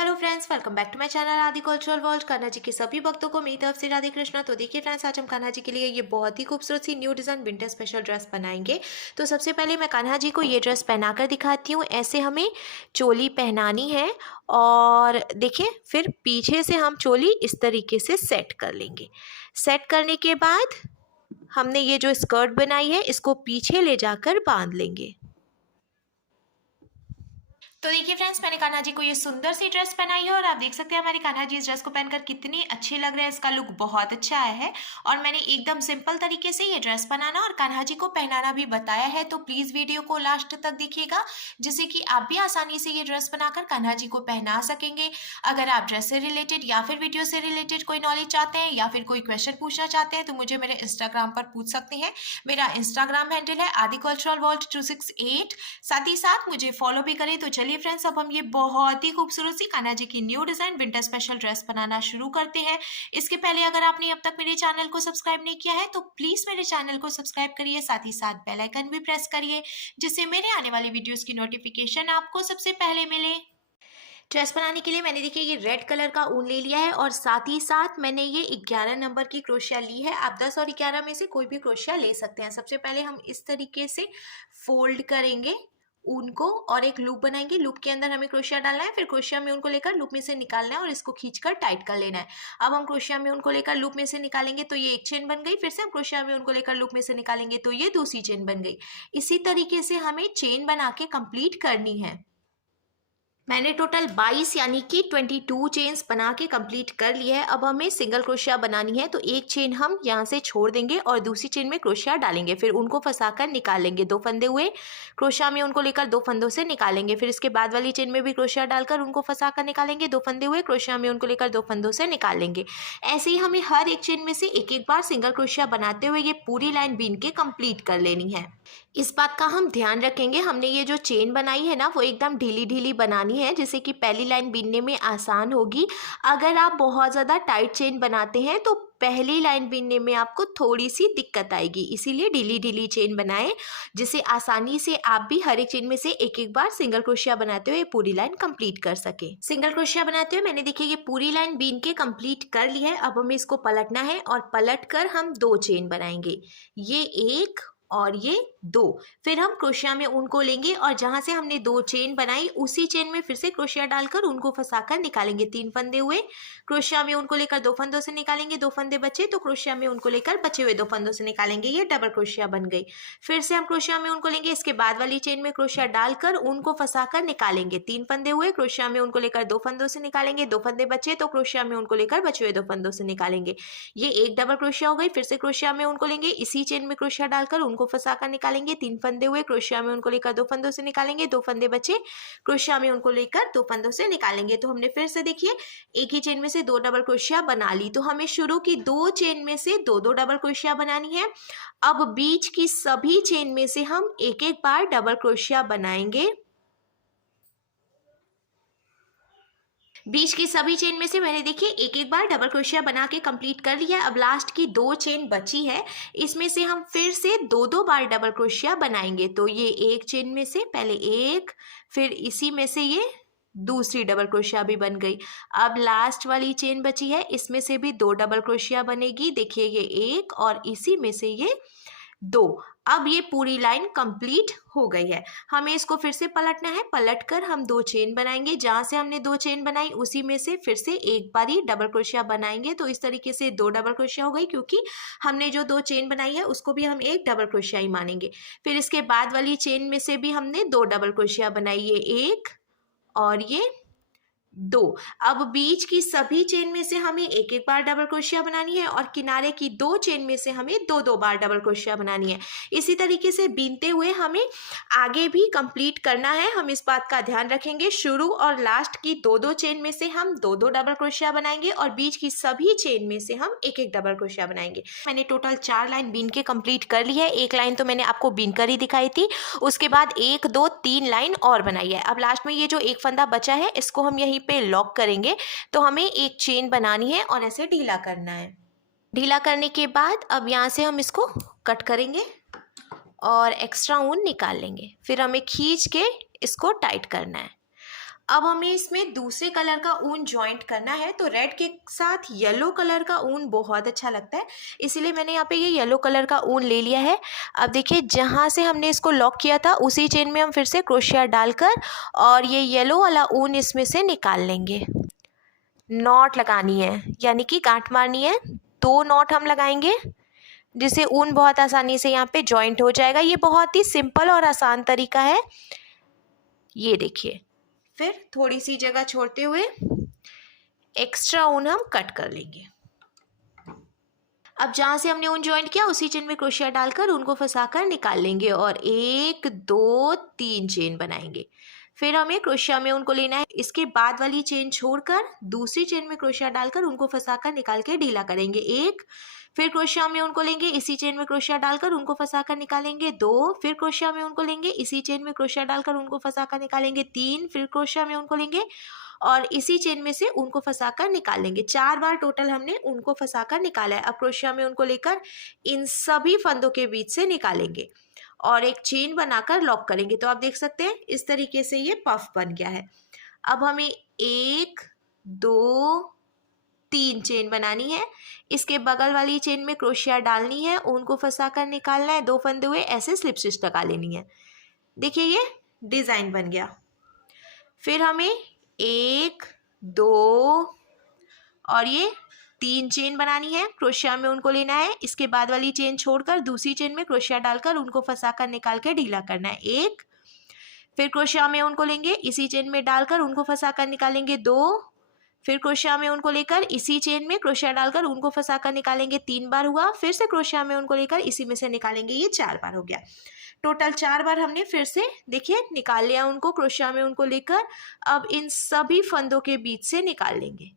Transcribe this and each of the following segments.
Hello friends, welcome back to my channel Aadi cultural world. Kanha ji के सभी भक्तों को मेरी तरफ से राधे कृष्णा। तो देखिए फ्रेंड्स, आज हम कान्हा जी के लिए ये बहुत ही खूबसूरत सी new design winter special dress बनाएंगे। तो सबसे पहले मैं कान्हा जी को ये ड्रेस पहनाकर दिखाती हूँ। ऐसे हमें चोली पहनानी है और देखिए फिर पीछे से हम चोली इस तरीके से सेट कर लेंगे। सेट करने के बाद हमने ये जो स्कर्ट बनाई है इसको पीछे ले जाकर बांध लेंगे। तो देखिए फ्रेंड्स, मैंने कान्हा जी को ये सुंदर सी ड्रेस पहनाई है और आप देख सकते हैं हमारी कान्हा जी इस ड्रेस को पहनकर कितनी अच्छी लग रहे हैं। इसका लुक बहुत अच्छा आया है और मैंने एकदम सिंपल तरीके से ये ड्रेस बनाना और कान्हा जी को पहनाना भी बताया है। तो प्लीज वीडियो को लास्ट तक देखिएगा, जिससे कि आप भी आसानी से ये ड्रेस बनाकर कान्हा जी को पहना सकेंगे। अगर आप ड्रेस से रिलेटेड या फिर वीडियो से रिलेटेड कोई नॉलेज चाहते हैं या फिर कोई क्वेश्चन पूछना चाहते हैं तो मुझे मेरे इंस्टाग्राम पर पूछ सकते हैं। मेरा इंस्टाग्राम हैंडल है आदि कल्चरल वर्ल्ड 268। साथ ही साथ मुझे फॉलो भी करें। तो चलिए फ्रेंड्स, अब हम ये बहुत ही खूबसूरत सी कान्हा जी की new design winter special dress बनाना शुरू करते हैं। इसके पहले अगर आपने अब तक मेरे चैनल को सब्सक्राइब नहीं किया है तो प्लीज मेरे चैनल को सब्सक्राइब करिए, साथ ही साथ बेल आइकन भी प्रेस करिए, जिससे मेरे आने वाली वीडियोस की नोटिफिकेशन आपको सबसे पहले मिले। ड्रेस बनाने के लिए मैंने देखिए ये रेड कलर का ऊन ले लिया है और साथ ही साथ मैंने ये 11 नंबर की क्रोशिया ली है। आप 10 और 11 में से कोई भी क्रोशिया ले सकते हैं। सबसे पहले हम इस तरीके से फोल्ड करेंगे ऊन को और एक लूप बनाएंगे। लूप के अंदर हमें क्रोशिया डालना है, फिर क्रोशिया में ऊन को लेकर लूप में से निकालना है और इसको खींचकर टाइट कर लेना है। अब हम क्रोशिया में ऊन को लेकर लूप में से निकालेंगे तो ये एक चेन बन गई। फिर से हम क्रोशिया में ऊन को लेकर लूप में से निकालेंगे तो ये दूसरी चेन बन गई। इसी तरीके से हमें चेन बना के कंप्लीट करनी है। मैंने टोटल 22 यानी कि 22 चेन्स बना के कंप्लीट कर लिया है। अब हमें सिंगल क्रोशिया बनानी है तो एक चेन हम यहाँ से छोड़ देंगे और दूसरी चेन में क्रोशिया डालेंगे, फिर उनको फंसाकर निकाल लेंगे। 2 फंदे हुए, क्रोशिया में उनको लेकर 2 फंदों से निकालेंगे। फिर इसके बाद वाली चेन में भी क्रोशिया डालकर उनको फंसाकर निकालेंगे। 2 फंदे हुए, क्रोशिया में उनको लेकर 2 फंदों से निकाल लेंगे। ऐसे ही हमें हर एक चेन में से एक एक बार सिंगल क्रोशिया बनाते हुए ये पूरी लाइन बीन के कंप्लीट कर लेनी है। इस बात का हम ध्यान रखेंगे, हमने ये जो चेन बनाई है ना वो एकदम ढीली ढीली बनानी है, जिससे कि पहली लाइन बीनने में आसान होगी। अगर आप बहुत ज़्यादा टाइट चेन बनाते हैं तो पहली लाइन बीनने में आपको थोड़ी सी दिक्कत आएगी, इसीलिए ढीली ढीली चेन बनाएं, जिससे आसानी से आप भी हर एक चेन में से एक एक बार सिंगल क्रोशिया बनाते हुए पूरी लाइन कंप्लीट कर सके। सिंगल क्रोशिया बनाते हुए मैंने देखिए ये पूरी लाइन बीन के कंप्लीट कर ली है। अब हमें इसको पलटना है और पलट कर हम 2 चेन बनाएंगे, ये एक और ये 2। फिर हम क्रोशिया में ऊन को लेंगे और जहां से हमने 2 चेन बनाई उसी चेन में फिर से क्रोशिया डालकर उनको फंसाकर निकालेंगे। 3 फंदे हुए, क्रोशिया में उनको लेकर 2 फंदों से निकालेंगे। 2 फंदे बचे तो क्रोशिया में उनको लेकर बचे हुए 2 फंदों से निकालेंगे। ये डबल क्रोशिया बन गई। फिर से हम क्रोशिया में उनको लेंगे, इसके बाद वाली चेन में क्रोशिया डालकर उनको फंसाकर निकालेंगे। 3 फंदे हुए, क्रोशिया में उनको लेकर 2 फंदों से निकालेंगे। 2 फंदे बचे तो क्रोशिया में उनको लेकर बचे हुए 2 फंदों से निकालेंगे। ये एक डबल क्रोशिया हो गई। फिर से क्रोशिया में उनको लेंगे, इसी चेन में क्रोशिया डालकर उनको फंसाकर निकालेंगे। 3 फंदे हुए, क्रोशिया में उनको लेकर 2 फंदों से निकालेंगे। 2 फंदे बचे, क्रोशिया में उनको लेकर 2 फंदों से निकालेंगे। तो हमने फिर से देखिए एक ही चेन में से 2 डबल क्रोशिया बना ली। तो हमें शुरू की 2 चेन में से 2-2 डबल क्रोशिया बनानी है। अब बीच की सभी चेन में से हम एक एक बार डबल क्रोशिया बनाएंगे। बीच की सभी चेन में से मैंने देखिए एक एक बार डबल क्रोशिया बना के कंप्लीट कर लिया। अब लास्ट की 2 चेन बची है, इसमें से हम फिर से 2-2 बार डबल क्रोशिया बनाएंगे। तो ये एक चेन में से पहले एक, फिर इसी में से ये दूसरी डबल क्रोशिया भी बन गई। अब लास्ट वाली चेन बची है, इसमें से भी 2 डबल क्रोशिया बनेगी। देखिए ये एक और इसी में से ये 2। अब ये पूरी लाइन कंप्लीट हो गई है। हमें इसको फिर से पलटना है, पलट कर हम 2 चेन बनाएंगे। जहां से हमने 2 चेन बनाई उसी में से फिर से एक बार ही डबल क्रोशिया बनाएंगे। तो इस तरीके से 2 डबल क्रोशिया हो गई, क्योंकि हमने जो 2 चेन बनाई है उसको भी हम एक डबल क्रोशिया ही मानेंगे। फिर इसके बाद वाली चेन में से भी हमने 2 डबल क्रोशिया बनाई, ये एक और ये 2। अब बीच की सभी चेन में से हमें एक एक बार डबल क्रोशिया बनानी है और किनारे की 2 चेन में से हमें 2-2 बार डबल क्रोशिया बनानी है। इसी तरीके से बीनते हुए हमें आगे भी कंप्लीट करना है। हम इस बात का ध्यान रखेंगे, शुरू और लास्ट की 2-2 चेन में से हम 2-2 डबल क्रोशिया बनाएंगे और बीच की सभी चेन में से हम एक एक डबल क्रोशिया बनाएंगे। मैंने टोटल 4 लाइन बीन के कंप्लीट कर ली है। एक लाइन तो मैंने आपको बीन कर ही दिखाई थी, उसके बाद 1 2 3 लाइन और बनाई है। अब लास्ट में ये जो एक फंदा बचा है इसको हम यहीं पे लॉक करेंगे। तो हमें एक चेन बनानी है और ऐसे ढीला करना है। ढीला करने के बाद अब यहाँ से हम इसको कट करेंगे और एक्स्ट्रा ऊन निकाल लेंगे। फिर हमें खींच के इसको टाइट करना है। अब हमें इसमें दूसरे कलर का ऊन जॉइंट करना है, तो रेड के साथ येलो कलर का ऊन बहुत अच्छा लगता है, इसीलिए मैंने यहाँ पे ये येलो कलर का ऊन ले लिया है। अब देखिए जहाँ से हमने इसको लॉक किया था उसी चेन में हम फिर से क्रोशिया डालकर और ये येलो वाला ऊन इसमें से निकाल लेंगे। नॉट लगानी है, यानी कि गांठ मारनी है। 2 नॉट हम लगाएंगे जिससे ऊन बहुत आसानी से यहाँ पे जॉइंट हो जाएगा। ये बहुत ही सिंपल और आसान तरीका है। ये देखिए, फिर थोड़ी सी जगह छोड़ते हुए एक्स्ट्रा ऊन हम कट कर लेंगे। अब जहाँ से हमने ऊन जॉइंट किया उसी चेन में क्रोशिया डालकर ऊन को फंसाकर निकाल लेंगे और 1 2 3 चेन बनाएंगे। फिर हमें क्रोशिया में ऊन को लेना है, इसके बाद वाली चेन छोड़कर दूसरी चेन में क्रोशिया डालकर ऊन को फंसाकर निकाल के ढीला करेंगे। 1, फिर क्रोशिया में ऊन को लेंगे, इसी चेन में क्रोशिया डालकर उनको फंसाकर निकालेंगे। 2, फिर क्रोशिया में ऊन को लेंगे, इसी चेन में क्रोशिया डालकर उनको फंसाकर निकालेंगे। 3, फिर क्रोशिया में ऊन को लेंगे और इसी चेन में से उनको फंसाकर निकाल लेंगे। 4 बार टोटल हमने उनको फंसाकर निकाला है। अब क्रोशिया में उनको लेकर इन सभी फंदों के बीच से निकालेंगे और एक चेन बनाकर लॉक करेंगे। तो आप देख सकते हैं इस तरीके से ये पफ बन गया है। अब हमें 1 2 3 चेन बनानी है, इसके बगल वाली चेन में क्रोशिया डालनी है, ऊन को फंसाकर निकालना है, 2 फंदे हुए ऐसे स्लिप स्टिच लगा लेनी है। देखिए ये डिज़ाइन बन गया। फिर हमें 1 2 और ये 3 चेन बनानी है, क्रोशिया में उनको लेना है, इसके बाद वाली चेन छोड़कर दूसरी चेन में क्रोशिया डालकर उनको फंसाकर निकाल के ढीला करना है। 1, फिर क्रोशिया में उनको लेंगे, इसी चेन में डालकर उनको फंसाकर निकालेंगे। 2, फिर क्रोशिया में उनको लेकर इसी चेन में क्रोशिया डालकर उनको फंसाकर निकालेंगे। 3 बार हुआ, फिर से क्रोशिया में उनको लेकर इसी में से निकालेंगे। ये 4 बार हो गया। टोटल 4 बार हमने फिर से देखिए निकाल लिया उनको क्रोशिया में उनको लेकर। अब इन सभी फंदों के बीच से निकाल लेंगे,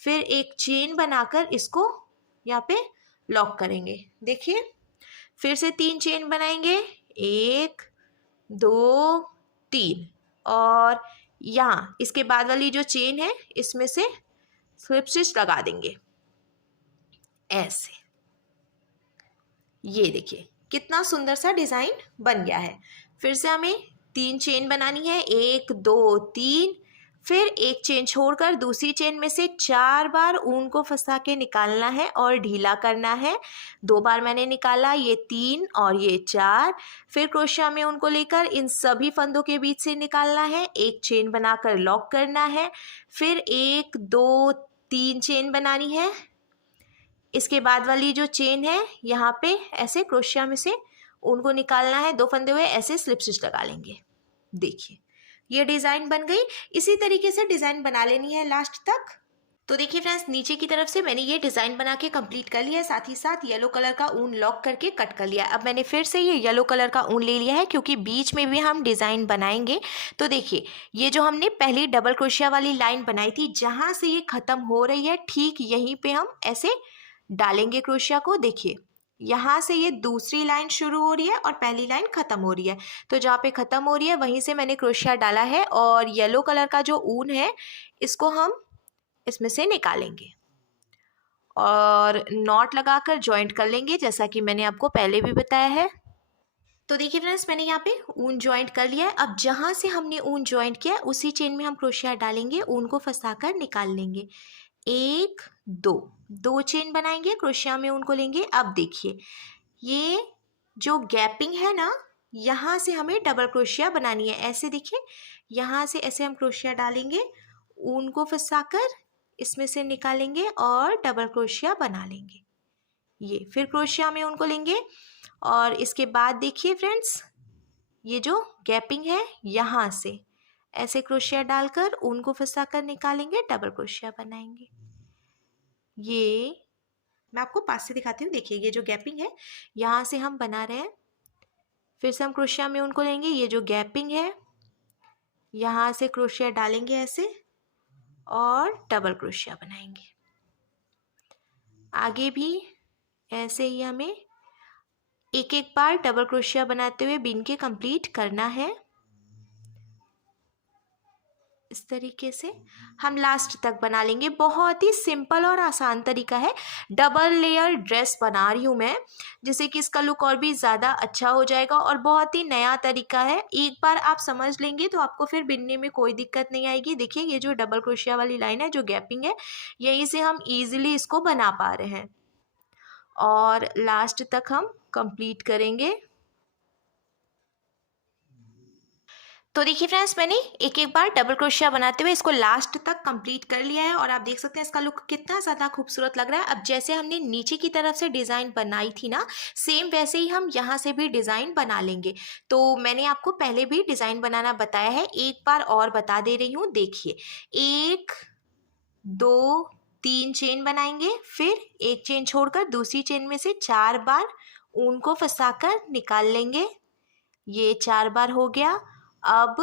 फिर एक चेन बनाकर इसको यहाँ पे लॉक करेंगे। देखिए फिर से 3 चेन बनाएंगे, 1 2 3 और यहाँ इसके बाद वाली जो चेन है इसमें से स्लिप स्टिच लगा देंगे ऐसे। ये देखिए कितना सुंदर सा डिज़ाइन बन गया है। फिर से हमें 3 चेन बनानी है, 1 2 3, फिर एक चेन छोड़कर दूसरी चेन में से 4 बार ऊन को फंसा के निकालना है और ढीला करना है। 2 बार मैंने निकाला, ये 3 और ये 4। फिर क्रोशिया में ऊन को लेकर इन सभी फंदों के बीच से निकालना है, एक चेन बनाकर लॉक करना है, फिर 1 2 3 चेन बनानी है, इसके बाद वाली जो चेन है यहाँ पे ऐसे क्रोशिया में से ऊन को निकालना है, 2 फंदे हुए ऐसे स्लिप स्टिच लगा लेंगे। देखिए ये डिज़ाइन बन गई। इसी तरीके से डिज़ाइन बना लेनी है लास्ट तक। तो देखिए फ्रेंड्स, नीचे की तरफ से मैंने ये डिज़ाइन बना के कंप्लीट कर लिया है, साथ ही साथ येलो कलर का ऊन लॉक करके कट कर लिया है। अब मैंने फिर से ये येलो कलर का ऊन ले लिया है क्योंकि बीच में भी हम डिज़ाइन बनाएंगे। तो देखिए ये जो हमने पहली डबल क्रोशिया वाली लाइन बनाई थी, जहाँ से ये ख़त्म हो रही है ठीक यहीं पर हम ऐसे डालेंगे क्रोशिया को। देखिए यहाँ से ये दूसरी लाइन शुरू हो रही है और पहली लाइन ख़त्म हो रही है, तो जहाँ पे ख़त्म हो रही है वहीं से मैंने क्रोशिया डाला है और येलो कलर का जो ऊन है इसको हम इसमें से निकालेंगे और नॉट लगाकर जॉइंट कर लेंगे, जैसा कि मैंने आपको पहले भी बताया है। तो देखिए फ्रेंड्स, मैंने यहाँ पे ऊन जॉइंट कर लिया है। अब जहाँ से हमने ऊन जॉइंट किया है उसी चेन में हम क्रोशिया डालेंगे, ऊन को फंसाकर निकाल लेंगे। 1 2 चेन बनाएंगे, क्रोशिया में ऊन को लेंगे। अब देखिए ये जो गैपिंग है ना, यहाँ से हमें डबल क्रोशिया बनानी है। ऐसे देखिए यहाँ से ऐसे हम क्रोशिया डालेंगे, ऊन को फंसाकर इसमें से निकालेंगे और डबल क्रोशिया बना लेंगे। ये फिर क्रोशिया में ऊन को लेंगे और इसके बाद देखिए फ्रेंड्स, ये जो गैपिंग है यहाँ से ऐसे क्रोशिया डालकर ऊन को फंसाकर निकालेंगे, डबल क्रोशिया बनाएंगे। ये मैं आपको पास से दिखाती हूँ। देखिए ये जो गैपिंग है यहाँ से हम बना रहे हैं, फिर से हम क्रोशिया में उनको लेंगे, ये जो गैपिंग है यहाँ से क्रोशिया डालेंगे ऐसे और डबल क्रोशिया बनाएंगे। आगे भी ऐसे ही हमें एक एक बार डबल क्रोशिया बनाते हुए बिन के कंप्लीट करना है। इस तरीके से हम लास्ट तक बना लेंगे। बहुत ही सिंपल और आसान तरीका है। डबल लेयर ड्रेस बना रही हूँ मैं, जिससे कि इसका लुक और भी ज़्यादा अच्छा हो जाएगा और बहुत ही नया तरीका है। एक बार आप समझ लेंगे तो आपको फिर बिनने में कोई दिक्कत नहीं आएगी। देखिए ये जो डबल क्रोशिया वाली लाइन है, जो गैपिंग है, यहीं से हम ईजिली इसको बना पा रहे हैं और लास्ट तक हम कंप्लीट करेंगे। तो देखिए फ्रेंड्स, मैंने एक एक बार डबल क्रोशिया बनाते हुए इसको लास्ट तक कंप्लीट कर लिया है और आप देख सकते हैं इसका लुक कितना ज़्यादा खूबसूरत लग रहा है। अब जैसे हमने नीचे की तरफ से डिज़ाइन बनाई थी ना, सेम वैसे ही हम यहाँ से भी डिज़ाइन बना लेंगे। तो मैंने आपको पहले भी डिज़ाइन बनाना बताया है, एक बार और बता दे रही हूँ। देखिए 1 2 3 चेन बनाएंगे, फिर एक चेन छोड़कर दूसरी चेन में से 4 बार ऊन को फंसाकर निकाल लेंगे। ये 4 बार हो गया। अब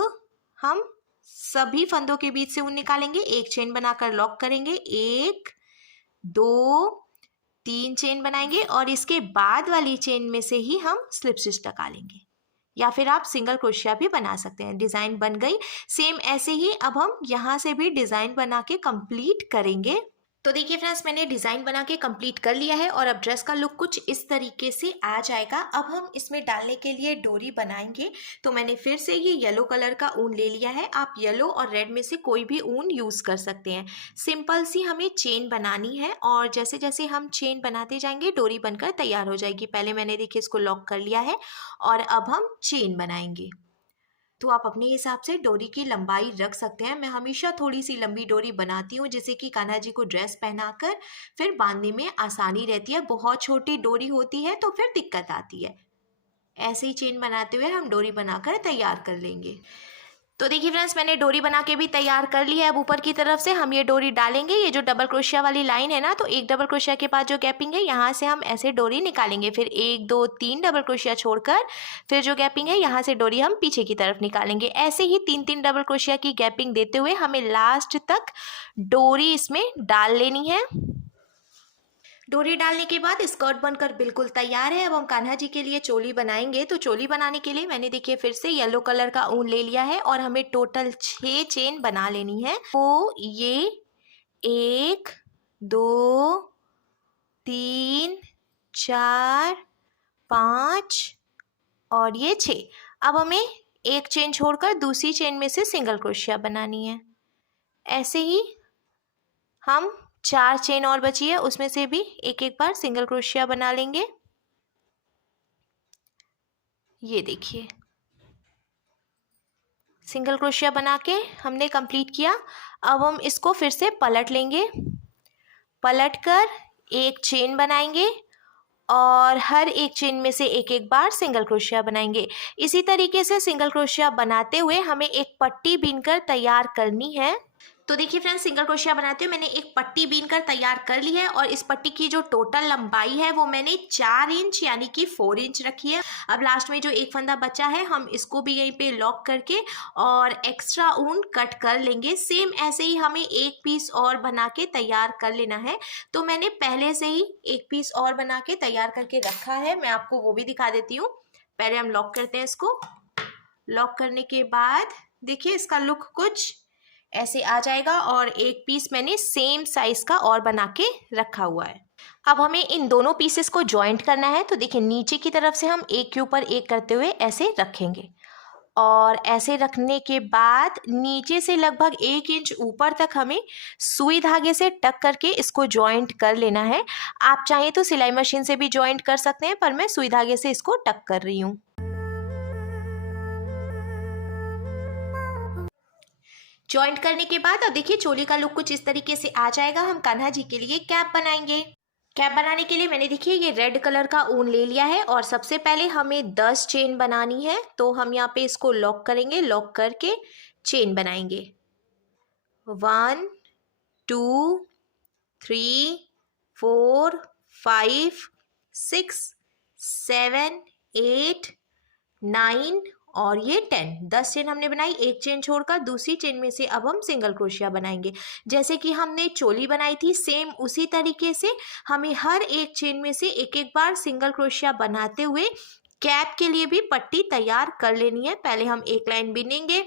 हम सभी फंदों के बीच से ऊन निकालेंगे, एक चेन बनाकर लॉक करेंगे, 1 2 3 चेन बनाएंगे और इसके बाद वाली चेन में से ही हम स्लिप स्टिच लगा लेंगे, या फिर आप सिंगल क्रोशिया भी बना सकते हैं। डिज़ाइन बन गई। सेम ऐसे ही अब हम यहाँ से भी डिज़ाइन बना के कंप्लीट करेंगे। तो देखिए फ्रेंड्स, मैंने डिज़ाइन बना के कंप्लीट कर लिया है और अब ड्रेस का लुक कुछ इस तरीके से आ जाएगा। अब हम इसमें डालने के लिए डोरी बनाएंगे। तो मैंने फिर से ये येलो कलर का ऊन ले लिया है। आप येलो और रेड में से कोई भी ऊन यूज़ कर सकते हैं। सिंपल सी हमें चेन बनानी है और जैसे जैसे हम चेन बनाते जाएंगे डोरी बनकर तैयार हो जाएगी। पहले मैंने देखिए इसको लॉक कर लिया है और अब हम चेन बनाएंगे। तो आप अपने हिसाब से डोरी की लंबाई रख सकते हैं। मैं हमेशा थोड़ी सी लंबी डोरी बनाती हूँ, जिससे कि कान्हा जी को ड्रेस पहनाकर फिर बांधने में आसानी रहती है। बहुत छोटी डोरी होती है तो फिर दिक्कत आती है। ऐसे ही चेन बनाते हुए हम डोरी बनाकर तैयार कर लेंगे। तो देखिए फ्रेंड्स, मैंने डोरी बना के भी तैयार कर ली है। अब ऊपर की तरफ से हम ये डोरी डालेंगे। ये जो डबल क्रोशिया वाली लाइन है ना, तो एक डबल क्रोशिया के बाद जो गैपिंग है, यहाँ से हम ऐसे डोरी निकालेंगे। फिर 1 2 3 डबल क्रोशिया छोड़कर फिर जो गैपिंग है, यहाँ से डोरी हम पीछे की तरफ निकालेंगे। ऐसे ही 3 डबल क्रोशिया की गैपिंग देते हुए हमें लास्ट तक डोरी इसमें डाल लेनी है। डोरी डालने के बाद स्कर्ट बनकर बिल्कुल तैयार है। अब हम कान्हा जी के लिए चोली बनाएंगे। तो चोली बनाने के लिए मैंने देखिए फिर से येलो कलर का ऊन ले लिया है और हमें टोटल 6 चेन बना लेनी है। तो ये 1 2 3 4 5 और ये 6। अब हमें एक चेन छोड़कर दूसरी चेन में से सिंगल क्रोशिया बनानी है। ऐसे ही हम 4 चेन और बची है, उसमें से भी एक एक बार सिंगल क्रोशिया बना लेंगे। ये देखिए सिंगल क्रोशिया बना के हमने कंप्लीट किया। अब हम इसको फिर से पलट लेंगे। पलट कर एक चेन बनाएंगे और हर एक चेन में से एक एक बार सिंगल क्रोशिया बनाएंगे। इसी तरीके से सिंगल क्रोशिया बनाते हुए हमें एक पट्टी बीनकर तैयार करनी है। तो देखिए फ्रेंड्स, सिंगल क्रोशिया बनाते हुए मैंने एक पट्टी बीनकर तैयार कर ली है और इस पट्टी की जो टोटल लंबाई है वो मैंने 4 इंच यानी कि 4 इंच रखी है। अब लास्ट में जो एक फंदा बचा है, हम इसको भी यहीं पे लॉक करके और एक्स्ट्रा ऊन कट कर लेंगे। सेम ऐसे ही हमें एक पीस और बना के तैयार कर लेना है। तो मैंने पहले से ही एक पीस और बना के तैयार करके रखा है, मैं आपको वो भी दिखा देती हूँ। पहले हम लॉक करते हैं इसको। लॉक करने के बाद देखिए इसका लुक कुछ ऐसे आ जाएगा और एक पीस मैंने सेम साइज का और बना के रखा हुआ है। अब हमें इन दोनों पीसेस को जॉइंट करना है। तो देखिए नीचे की तरफ से हम एक के ऊपर एक करते हुए ऐसे रखेंगे और ऐसे रखने के बाद नीचे से लगभग 1 इंच ऊपर तक हमें सुई धागे से टक करके इसको जॉइंट कर लेना है। आप चाहें तो सिलाई मशीन से भी जॉइंट कर सकते हैं, पर मैं सुई धागे से इसको टक कर रही हूँ। जॉइंट करने के बाद अब देखिए चोली का लुक कुछ इस तरीके से आ जाएगा। हम कान्हा जी के लिए कैप बनाएंगे। कैप बनाने के लिए मैंने देखिए ये रेड कलर का ऊन ले लिया है और सबसे पहले हमें 10 चेन बनानी है। तो हम यहाँ पे इसको लॉक करेंगे, लॉक करके चेन बनाएंगे। 1 2 3 4 5 6 7 8 9 और ये 10 चेन हमने बनाई। एक चेन छोड़कर दूसरी चेन में से अब हम सिंगल क्रोशिया बनाएंगे। जैसे कि हमने चोली बनाई थी, सेम उसी तरीके से हमें हर एक चेन में से एक एक बार सिंगल क्रोशिया बनाते हुए कैप के लिए भी पट्टी तैयार कर लेनी है। पहले हम एक लाइन बिनेंगे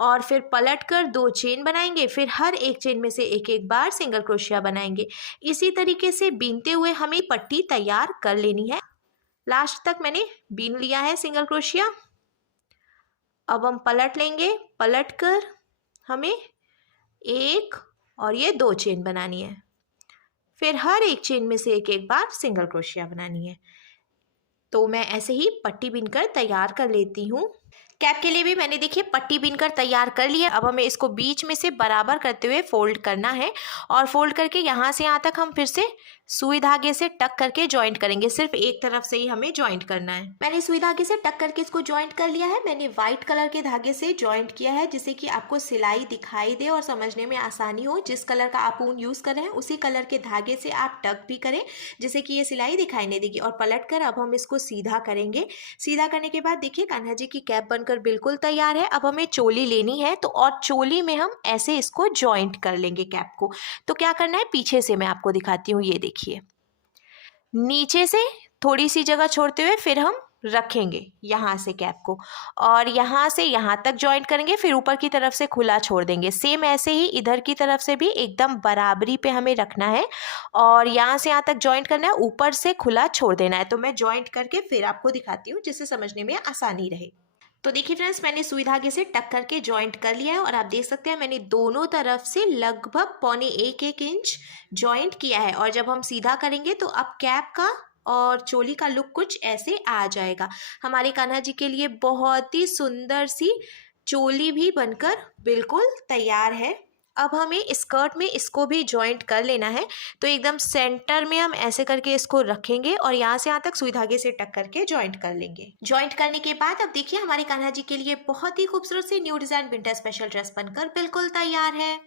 और फिर पलट कर 2 चेन बनाएंगे, फिर हर एक चेन में से एक एक बार सिंगल क्रोशिया बनाएंगे। इसी तरीके से बीनते हुए हमें पट्टी तैयार कर लेनी है। लास्ट तक मैंने बीन लिया है सिंगल क्रोशिया। अब हम पलट लेंगे, पलट कर हमें एक और ये 2 चेन बनानी है, फिर हर एक चेन में से एक एक बार सिंगल क्रोशिया बनानी है। तो मैं ऐसे ही पट्टी बीनकर तैयार कर लेती हूँ। कैप के लिए भी मैंने देखिए पट्टी बीनकर तैयार कर लिया। अब हमें इसको बीच में से बराबर करते हुए फोल्ड करना है और फोल्ड करके यहाँ से यहाँ तक हम फिर से सुई धागे से टक करके जॉइंट करेंगे। सिर्फ एक तरफ से ही हमें जॉइंट करना है। मैंने सुई धागे से टक करके इसको जॉइंट कर लिया है। मैंने व्हाइट कलर के धागे से जॉइंट किया है जिससे कि आपको सिलाई दिखाई दे और समझने में आसानी हो। जिस कलर का आप ऊन यूज़ कर रहे हैं उसी कलर के धागे से आप टक भी करें जिससे कि ये सिलाई दिखाई नहीं देगी। और पलट कर अब हम इसको सीधा करेंगे। सीधा करने के बाद देखिए कान्हा जी की कैप बनकर बिल्कुल तैयार है। अब हमें चोली लेनी है तो और चोली में हम ऐसे इसको जॉइंट कर लेंगे कैप को। तो क्या करना है, पीछे से मैं आपको दिखाती हूँ। ये देखिए, नीचे से थोड़ी सी जगह छोड़ते हुए फिर हम रखेंगे यहाँ से कैप को और यहाँ से यहाँ तक जॉइंट करेंगे, फिर ऊपर की तरफ से खुला छोड़ देंगे। सेम ऐसे ही इधर की तरफ से भी एकदम बराबरी पे हमें रखना है और यहाँ से यहाँ तक जॉइंट करना है, ऊपर से खुला छोड़ देना है। तो मैं जॉइंट करके फिर आपको दिखाती हूँ जिससे समझने में आसानी रहे। तो देखिए फ्रेंड्स, मैंने सुई धागे से टक करके जॉइंट कर लिया है और आप देख सकते हैं मैंने दोनों तरफ से लगभग 1.25 इंच जॉइंट किया है। और जब हम सीधा करेंगे तो अब कैप का और चोली का लुक कुछ ऐसे आ जाएगा। हमारे कान्हा जी के लिए बहुत ही सुंदर सी चोली भी बनकर बिल्कुल तैयार है। अब हमें स्कर्ट में इसको भी जॉइंट कर लेना है। तो एकदम सेंटर में हम ऐसे करके इसको रखेंगे और यहाँ से यहाँ तक सुई धागे से टक करके जॉइंट कर लेंगे। जॉइंट करने के बाद अब देखिए हमारे कान्हा जी के लिए बहुत ही खूबसूरत सी new design winter special dress बनकर बिल्कुल तैयार है।